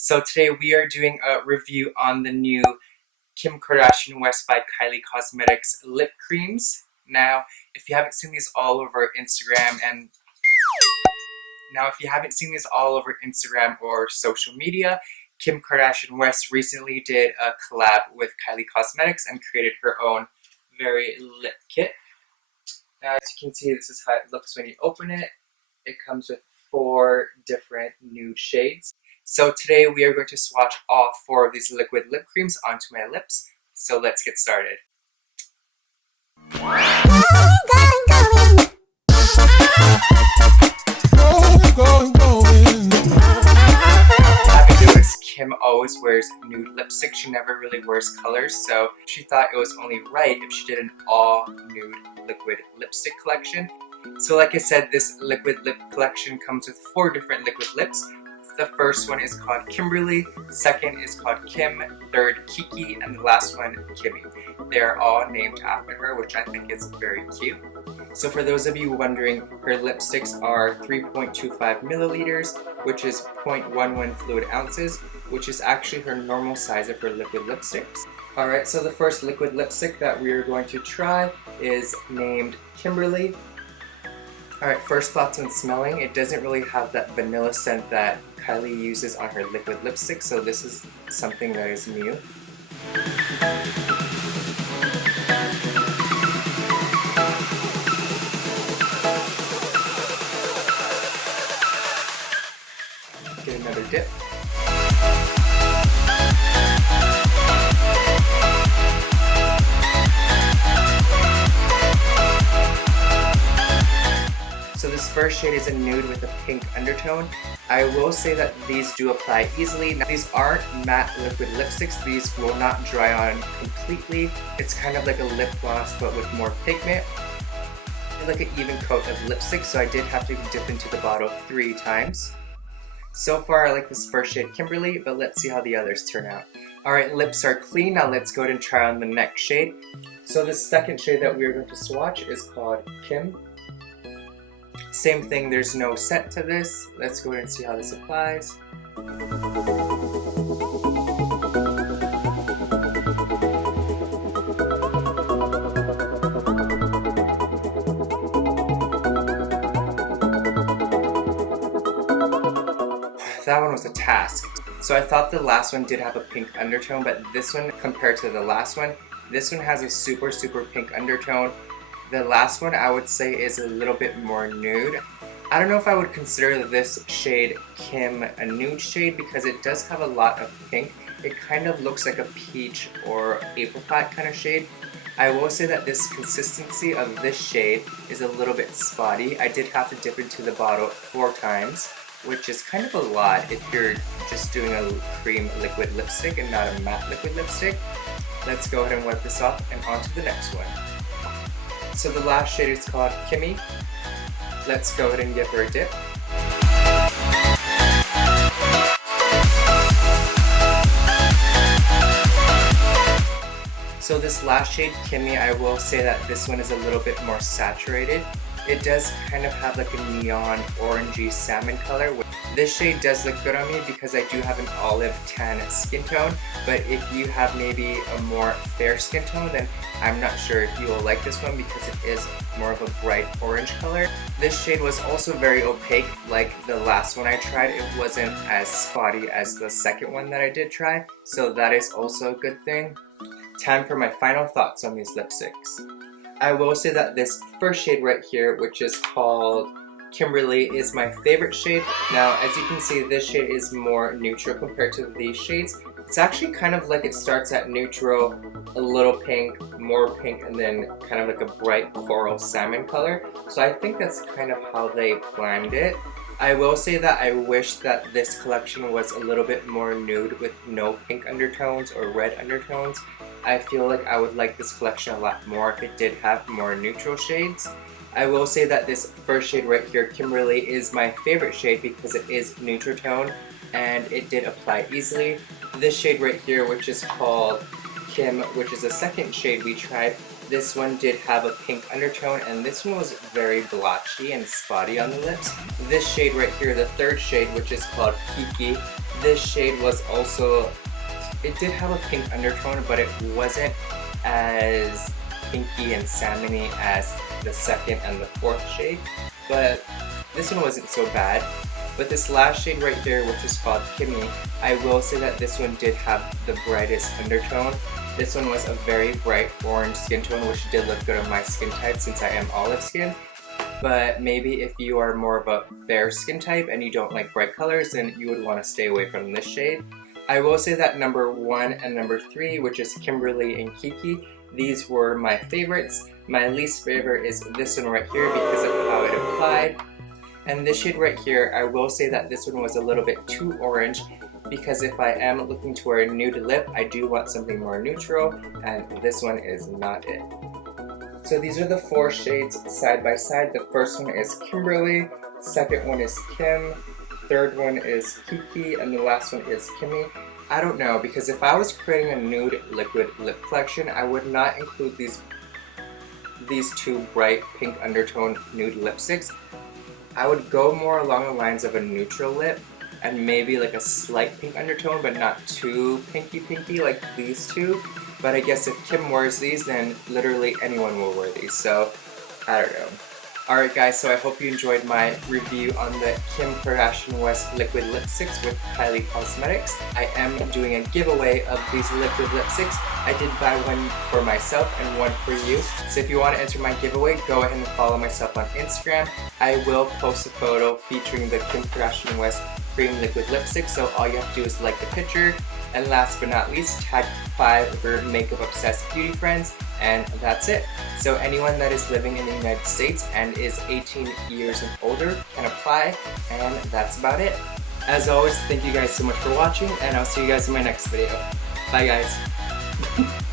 So today we are doing a review on the new Kim Kardashian West by KYLIE Cosmetics lip creams. Now, if you haven't seen these all over Instagram or social media, Kim Kardashian West recently did a collab with KYLIE Cosmetics and created her own very lip kit. Now, as you can see, this is how it looks when you open it. It comes with 4 different nude shades. So today we are going to swatch all 4 of these liquid lip creams onto my lips. So let's get started. Kim always wears nude lipstick. She never really wears colors, so she thought it was only right if she did an all nude liquid lipstick collection. So like I said, this liquid lip collection comes with 4 different liquid lips. The first one is called Kimberly, second is called Kim, third Kiki, and the last one Kimmy. They're all named after her, which I think is very cute. So for those of you wondering, her lipsticks are 3.25 milliliters, which is 0.11 fluid ounces, which is actually her normal size of her liquid lipsticks. Alright, so the first liquid lipstick that we are going to try is named Kimberly. Alright, first thoughts on smelling. It doesn't really have that vanilla scent that KYLIE uses on her liquid lipstick, so this is something that is new. Get another dip. So this first shade is a nude with a pink undertone. I will say that these do apply easily. Now, these aren't matte liquid lipsticks. These will not dry on completely. It's kind of like a lip gloss but with more pigment. Like an even coat of lipstick, so I did have to dip into the bottle 3 times. So far I like this first shade Kimberly, but let's see how the others turn out. Alright, lips are clean. Now let's go ahead and try on the next shade. So the second shade that we are going to swatch is called Kim. Same thing, there's no scent to this. Let's go ahead and see how this applies. That one was a task. So I thought the last one did have a pink undertone, but this one, compared to the last one, this one has a super pink undertone. The last one I would say is a little bit more nude. I don't know if I would consider this shade Kim a nude shade because it does have a lot of pink. It kind of looks like a peach or apricot kind of shade. I will say that this consistency of this shade is a little bit spotty. I did have to dip into the bottle 4 times, which is kind of a lot if you're just doing a cream liquid lipstick and not a matte liquid lipstick. Let's go ahead and wipe this off and on to the next one. So the last shade is called Kimmy. Let's go ahead and give her a dip. So this last shade, Kimmy, I will say that this one is a little bit more saturated. It does kind of have like a neon orangey salmon color. This shade does look good on me because I do have an olive tan skin tone, but if you have maybe a more fair skin tone, then I'm not sure if you will like this one because it is more of a bright orange color. This shade was also very opaque like the last one I tried. It wasn't as spotty as the second one that I did try, so that is also a good thing. Time for my final thoughts on these lipsticks. I will say that this first shade right here, which is called Kimberly, is my favorite shade. Now, as you can see, this shade is more neutral compared to these shades. It's actually kind of like it starts at neutral, a little pink, more pink, and then kind of like a bright coral salmon color. So I think that's kind of how they planned it. I will say that I wish that this collection was a little bit more nude with no pink undertones or red undertones. I feel like I would like this collection a lot more if it did have more neutral shades. I will say that this first shade right here, Kimberly, is my favorite shade because it is neutral tone and it did apply easily. This shade right here, which is called Kim, which is the second shade we tried, This one did have a pink undertone, and this one was very blotchy and spotty on the lips. This shade right here, the third shade, which is called Kiki, This shade was also, it did have a pink undertone, but it wasn't as pinky and salmony as the second and the fourth shade, but this one wasn't so bad. But this last shade right here, which is called Kimmy, I will say that this one did have the brightest undertone. This one was a very bright orange skin tone, which did look good on my skin type since I am olive skin. But maybe if you are more of a fair skin type and you don't like bright colors, then you would want to stay away from this shade. I will say that number 1 and number 3, which is Kimberly and Kiki, these were my favorites. My least favorite is this one right here because of how it applied. And this shade right here, I will say that this one was a little bit too orange, because if I am looking to wear a nude lip, I do want something more neutral, and this one is not it. So these are the 4 shades side by side. The first one is Kimberly, second one is Kim, third one is Kiki, and the last one is Kimmy. I don't know, because if I was creating a nude liquid lip collection, I would not include these 2 bright pink undertone nude lipsticks. I would go more along the lines of a neutral lip and maybe like a slight pink undertone, but not too pinky like these 2. But I guess if Kim wears these, then literally anyone will wear these, so I don't know. Alright guys, so I hope you enjoyed my review on the Kim Kardashian West liquid lipsticks with KYLIE Cosmetics. I am doing a giveaway of these liquid lipsticks. I did buy one for myself and one for you. So if you want to enter my giveaway, go ahead and follow myself on Instagram. I will post a photo featuring the Kim Kardashian West cream liquid lipstick, so all you have to do is like the picture. And last but not least, tag 5 of your makeup obsessed beauty friends, and that's it. So anyone that is living in the United States and is 18 years and older can apply, and that's about it. As always, thank you guys so much for watching, and I'll see you guys in my next video. Bye guys.